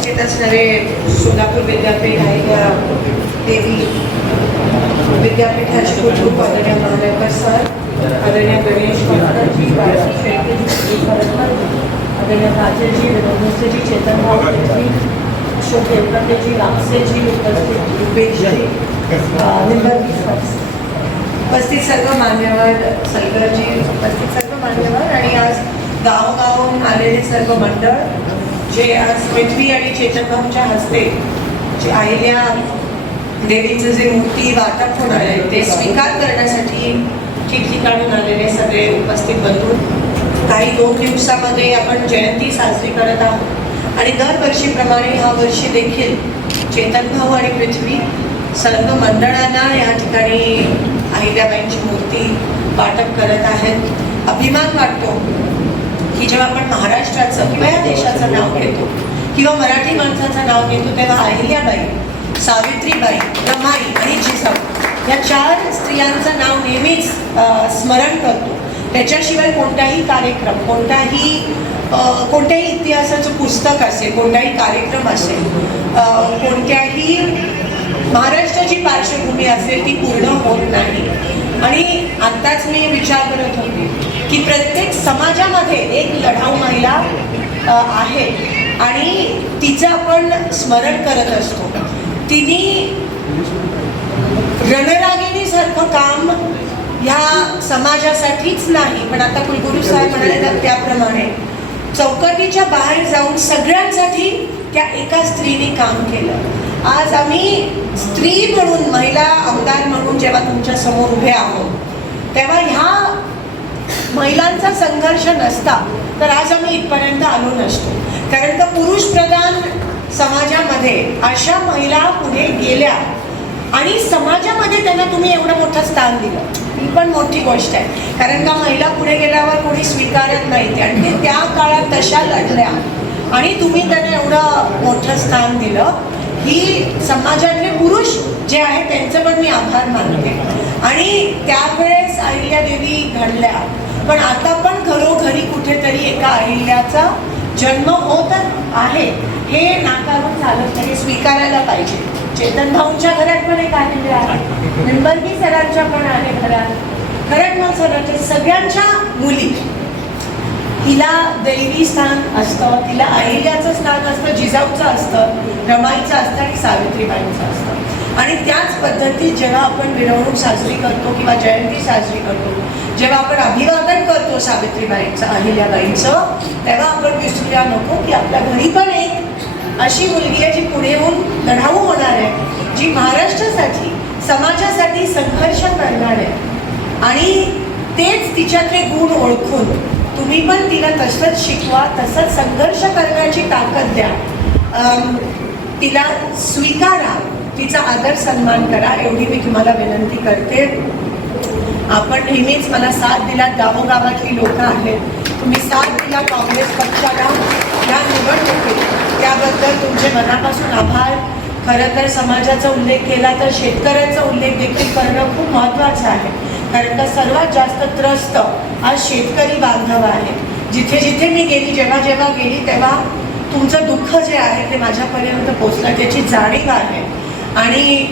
उपस्थित असणारे सोलापूर विद्यापीठ आहे या देवी विद्यापीठाचे खूप आदरणीय महाराज सर आदरणीय गणेश महाराजजी बाळाजी शेळकेजी आदरणीय राजेजी विनोदसेजी चेतन भावजी अशोक देवकटेजी रामसेजी उपस्थित रुपेशजी निंबरगी सर उपस्थित सर्व मान्यवर सलगरजी उपस्थित सर्व मान्यवर आणि आज गावगावून आलेले सर्व मंडळ जे आज पृथ्वी आणि चेतनभाऊच्या हस्ते जे आहिल्या देवीचं जे मूर्ती वाटप होणार आहे ते स्वीकार करण्यासाठी ठिकठिकाणून आलेले सगळे उपस्थित बंधू काही दोन दिवसामध्ये आपण जयंती साजरी करत आहोत आणि दरवर्षीप्रमाणे हा वर्षी देखील चेतनभाऊ आणि पृथ्वी सर्व मंडळांना या ठिकाणी आहिल्याबाईंची मूर्ती वाटप करत आहेत अभिमान वाटतो की जेव्हा आपण महाराष्ट्राचं किंवा या देशाचं नाव घेतो किंवा मराठी माणसाचं नाव घेतो तेव्हा अहिल्याबाई सावित्रीबाई रमाई आणि जिजाऊ या चार स्त्रियांचं नाव नेहमीच स्मरण करतो त्याच्याशिवाय कोणताही कार्यक्रम कोणताही कोणत्याही इतिहासाचं पुस्तक असेल कोणताही कार्यक्रम असेल कोणत्याही महाराष्ट्राची पार्श्वभूमी असेल ती पूर्ण होत नाही आणि आत्ताच मी विचार करत होते की प्रत्येक समाजामध्ये एक लढाऊ महिला आहे आणि तिचं आपण स्मरण करत असतो तिने सारखं काम ह्या समाजासाठीच नाही पण आता कुलगुरू साहेब म्हणाले त्याप्रमाणे चौकटीच्या बाहेर जाऊन सगळ्यांसाठी त्या एका स्त्रीने काम केलं आज आम्ही स्त्री म्हणून महिला आमदार म्हणून जेव्हा तुमच्या समोर उभे आहोत तेव्हा ह्या महिलांचा संघर्ष नसता तर आज आम्ही इथपर्यंत आलो नसतो कारण का पुरुष प्रधान समाजामध्ये अशा महिला पुढे गेल्या आणि समाजामध्ये त्यांना तुम्ही एवढं मोठं स्थान दिलं ही पण मोठी गोष्ट आहे कारण का महिला पुढे गेल्यावर कोणी स्वीकारत नाही आणि ते त्या काळात तशा लढल्या आणि तुम्ही त्यांना एवढं मोठं स्थान दिलं ही समाजातले पुरुष जे आहेत त्यांचं पण मी आभार मानते आणि त्यावेळेस अहिल्या देवी घडल्या पण आता पण घरोघरी कुठेतरी एका अहिल्याचा जन्म होत आहे हे नाकारून चालत नाही स्वीकारायला पाहिजे चेतन भाऊंच्या घरात पण एक अहिल्या आहे निंबर्गी सरांच्या पण आहे घरात मग सरांच्या सगळ्यांच्या मुली तिला दैवी स्थान असतं तिला अहिल्याचं स्थान असतं जिजाऊचं असतं रमाईचं असतं आणि सावित्रीबाईंचं असतं आणि त्याच पद्धतीत जेव्हा आपण मिरवणूक साजरी करतो किंवा जयंती साजरी करतो जेव्हा आपण अभिवादन करतो सावित्रीबाईंचं अहिल्याबाईंचं तेव्हा आपण विसरूया नको की आपल्या घरी पण एक अशी मुलगी आहे जी पुढेहून लढाऊ होणार आहे जी महाराष्ट्रासाठी समाजासाठी संघर्ष करणार आहे आणि तेच तिच्यातले गुण ओळखून तुम्ही पण तिला तसंच शिकवा तसंच संघर्ष करण्याची ताकद द्या तिला स्वीकारा तिचा आदर सन्मान करा एवढी मी तुम्हाला विनंती करते आपण नेहमीच मला साथ दिला गावोगावातली लोकं आहेत तुम्ही साथ दिला काँग्रेस पक्षाला या निवडणुकीत त्याबद्दल तुमचे मनापासून आभार खरं तर समाजाचा उल्लेख केला तर शेतकऱ्याचा उल्लेख देखील करणं खूप महत्त्वाचं आहे कारण का सर्वात जास्त त्रस्त हा शेतकरी बांधव आहे जिथे जिथे मी गेली जेव्हा जेव्हा गेली तेव्हा तुमचं दुःख जे आहे ते माझ्यापर्यंत पोचलं त्याची जाणीव आहे आणि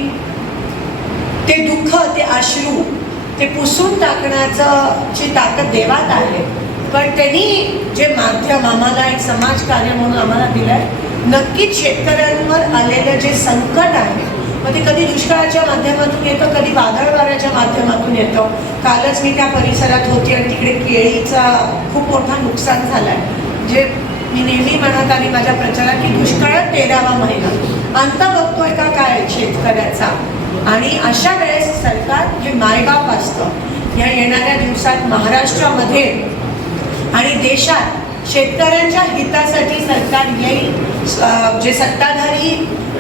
ते दुःख ते अश्रू ते पुसून टाकण्याचं जी ताकद देवात आहे पण त्यांनी जे माध्यम आम्हाला एक समाजकार्य म्हणून आम्हाला दिलं आहे नक्कीच शेतकऱ्यांवर आलेलं जे संकट आहे मग ते कधी दुष्काळाच्या माध्यमातून येतं कधी वादळ वाऱ्याच्या माध्यमातून येतं कालच मी त्या परिसरात होती आणि तिकडे केळीचा खूप मोठा नुकसान झाला आहे जे मी नेहमी म्हणत आली माझ्या प्रचारात की दुष्काळात तेरावा महिना अंत बघतोय का काय शेतकऱ्याचा आणि अशा वेळेस सरकार जे मायबाप असतं या येणाऱ्या दिवसात महाराष्ट्रामध्ये आणि देशात शेतकऱ्यांच्या हितासाठी सरकार येईल जे सत्ताधारी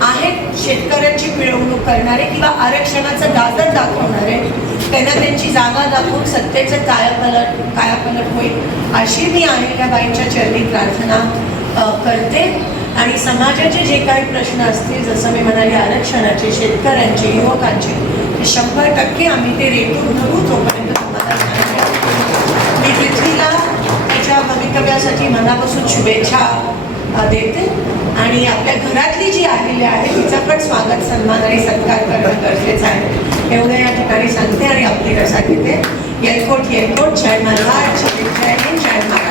आहेत शेतकऱ्यांची मिळवणूक करणारे किंवा आरक्षणाचं दादर दाखवणारे त्यांना त्यांची जागा दाखवून सत्तेचं कायापलट कायापलट होईल अशी मी बाईंच्या चरणी प्रार्थना करते आणि समाजाचे जे काही प्रश्न असतील जसं मी म्हणाले आरक्षणाचे शेतकऱ्यांचे युवकांचे ते शंभर टक्के आम्ही ते रेटून धरू तोपर्यंत मी तिथलीला त्याच्या भवितव्यासाठी मनापासून शुभेच्छा देते आणि आपल्या घरातली जी आलेली आहे तिचा पण स्वागत सन्मान आणि सत्कार करणं गरजेचं आहे एवढं या ठिकाणी सांगते आणि आपली रसा घेते येलकोट येलकोट जय महाराज जय जय महाराज